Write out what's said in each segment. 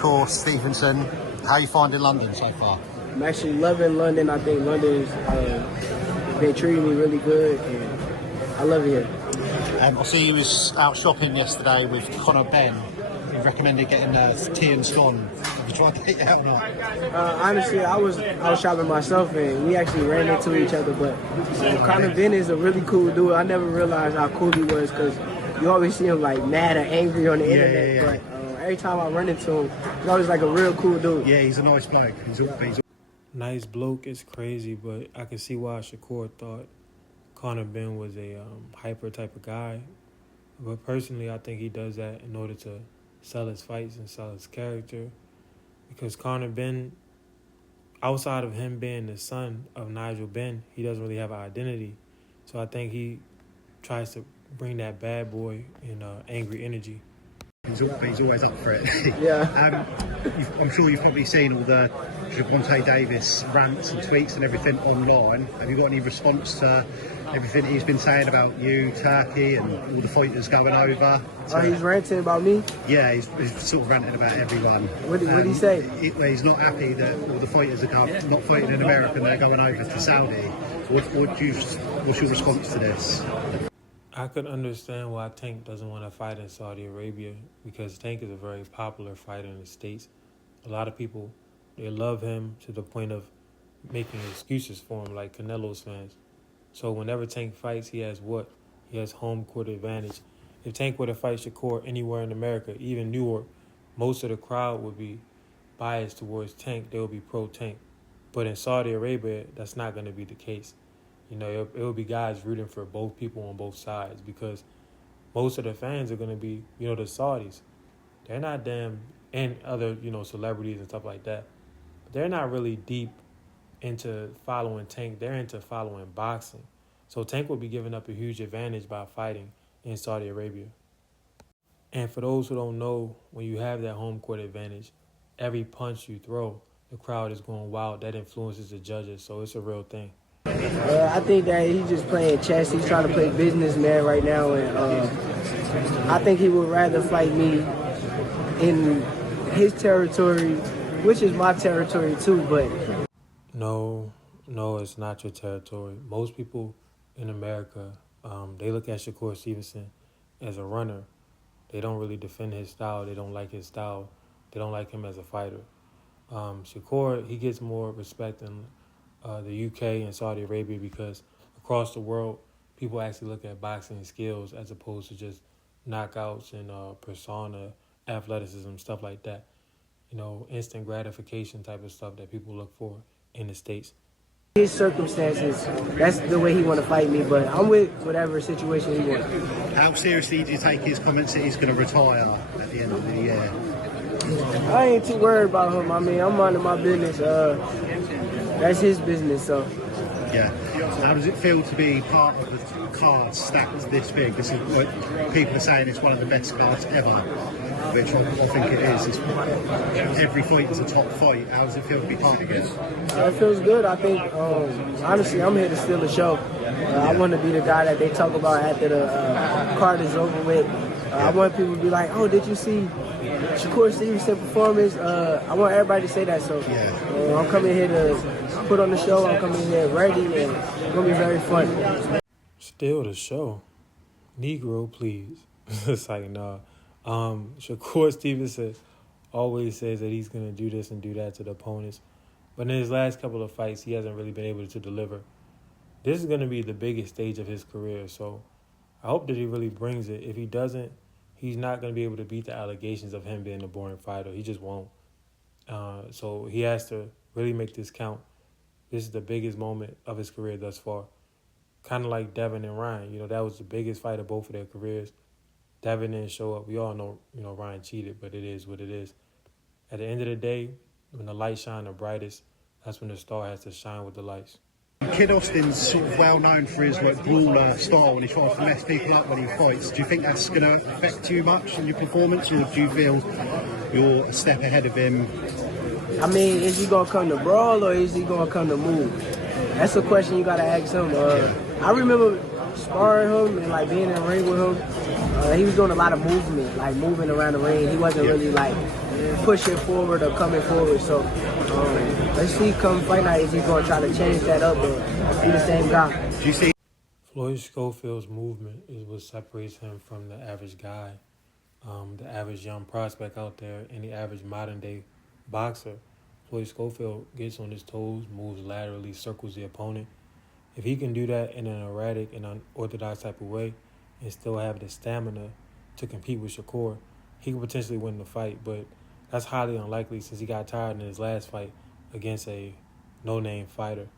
Shakur Stevenson. How are you finding London so far? I'm actually loving London. I think London's been treating me really good, and I love it here. I see you was out shopping yesterday with Conor Ben. He recommended getting tea and scone. Have you tried to get it out or not? Honestly, I was shopping myself, and we actually ran into each other. But Conor Ben is a really cool dude. I never realized how cool he was because you always see him like mad or angry on the internet. Yeah. But every time I run into him, he's always like a real cool dude. Yeah, he's a nice bloke. Nice bloke is crazy, but I can see why Shakur thought Conor Ben was a hyper type of guy. But personally, I think he does that in order to sell his fights and sell his character. Because Conor Ben, outside of him being the son of Nigel Ben, he doesn't really have an identity. So I think he tries to bring that bad boy and angry energy. He's always up for it. Yeah. I'm sure you've probably seen all the Gervonta Davis rants and tweets and everything online. Have you got any response to everything he's been saying about you, Turkey, and all the fighters going over? He's ranting about me? Yeah, he's sort of ranting about everyone. What did he say? He's not happy that all the fighters are not fighting in America and they're going over to Saudi. What's your response to this? I could understand why Tank doesn't want to fight in Saudi Arabia because Tank is a very popular fighter in the States. A lot of people, they love him to the point of making excuses for him, like Canelo's fans. So whenever Tank fights, he has what? He has home court advantage. If Tank were to fight Shakur anywhere in America, even New York, most of the crowd would be biased towards Tank. They would be pro-Tank. But in Saudi Arabia, that's not going to be the case. You know, it will be guys rooting for both people on both sides because most of the fans are going to be, the Saudis. They're not and other, celebrities and stuff like that. But they're not really deep into following Tank. They're into following boxing. So Tank will be giving up a huge advantage by fighting in Saudi Arabia. And for those who don't know, when you have that home court advantage, every punch you throw, the crowd is going wild. That influences the judges, so it's a real thing. I think that he's just playing chess. He's trying to play businessman right now, and I think he would rather fight me in his territory, which is my territory too, but... No, it's not your territory. Most people in America, they look at Shakur Stevenson as a runner. They don't really defend his style. They don't like his style. They don't like him as a fighter. Shakur, he gets more respect in the UK and Saudi Arabia because across the world, people actually look at boxing skills as opposed to just knockouts and persona, athleticism, stuff like that. Instant gratification type of stuff that people look for in the States. His circumstances, that's the way he want to fight me, but I'm with whatever situation he wants. How seriously do you take his comments that he's going to retire at the end of the year? I ain't too worried about him. I mean, I'm minding my business. That's his business, so. Yeah. How does it feel to be part of the card stacked this big? This is what people are saying it's one of the best cards ever, which I think it is. Every fight is a top fight. How does it feel to be part of it? It feels good. I think, honestly, I'm here to steal the show. I want to be the guy that they talk about after the card is over with. I want people to be like, oh, did you see Shakur Stevenson performance? I want everybody to say that. So I'm coming here to put on the show. I'm coming here ready, and it's going to be very fun. Steal the show? Negro, please. It's like, nah. Shakur Stevenson always says that he's going to do this and do that to the opponents. But in his last couple of fights, he hasn't really been able to deliver. This is going to be the biggest stage of his career, so I hope that he really brings it. If he doesn't, he's not going to be able to beat the allegations of him being a boring fighter. He just won't. So he has to really make this count. This is the biggest moment of his career thus far. Kind of like Devin and Ryan. That was the biggest fight of both of their careers. Devin didn't show up. We all know, Ryan cheated, but it is what it is. At the end of the day, when the lights shine the brightest, that's when the star has to shine with the lights. Kid Austin's sort of well known for his brawler style and he tries to mess people up when he fights. Do you think that's going to affect you much in your performance, or do you feel you're a step ahead of him? I mean, is he going to come to brawl or is he going to come to move? That's a question you got to ask him. I remember sparring him and being in the ring with him. He was doing a lot of movement, moving around the ring. He wasn't really pushing forward or coming forward. So let's see come fight night, is he going to try to change that up or be the same guy? Do you see? Floyd Schofield's movement is what separates him from the average guy, the average young prospect out there, and the average modern-day boxer. Floyd Schofield gets on his toes, moves laterally, circles the opponent. If he can do that in an erratic and unorthodox type of way and still have the stamina to compete with Shakur, he could potentially win the fight, but that's highly unlikely since he got tired in his last fight against a no-name fighter.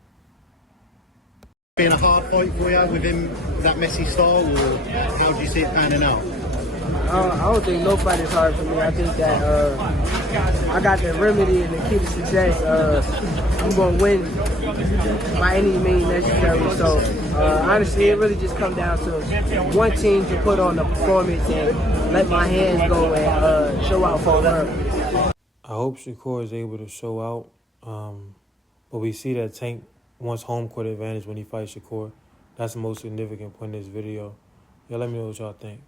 Being a hard fight for you with him, that messy style, or how do you see it panning out? I don't think no fight is hard for me. I think that I got the remedy and the key to success. I'm going to win by any means necessary. So honestly, it really just comes down to one team to put on the performance and let my hands go and show out for her. I hope Shakur is able to show out, but we see that Tank wants home court advantage when he fights Shakur. That's the most significant point in this video. Y'all let me know what y'all think.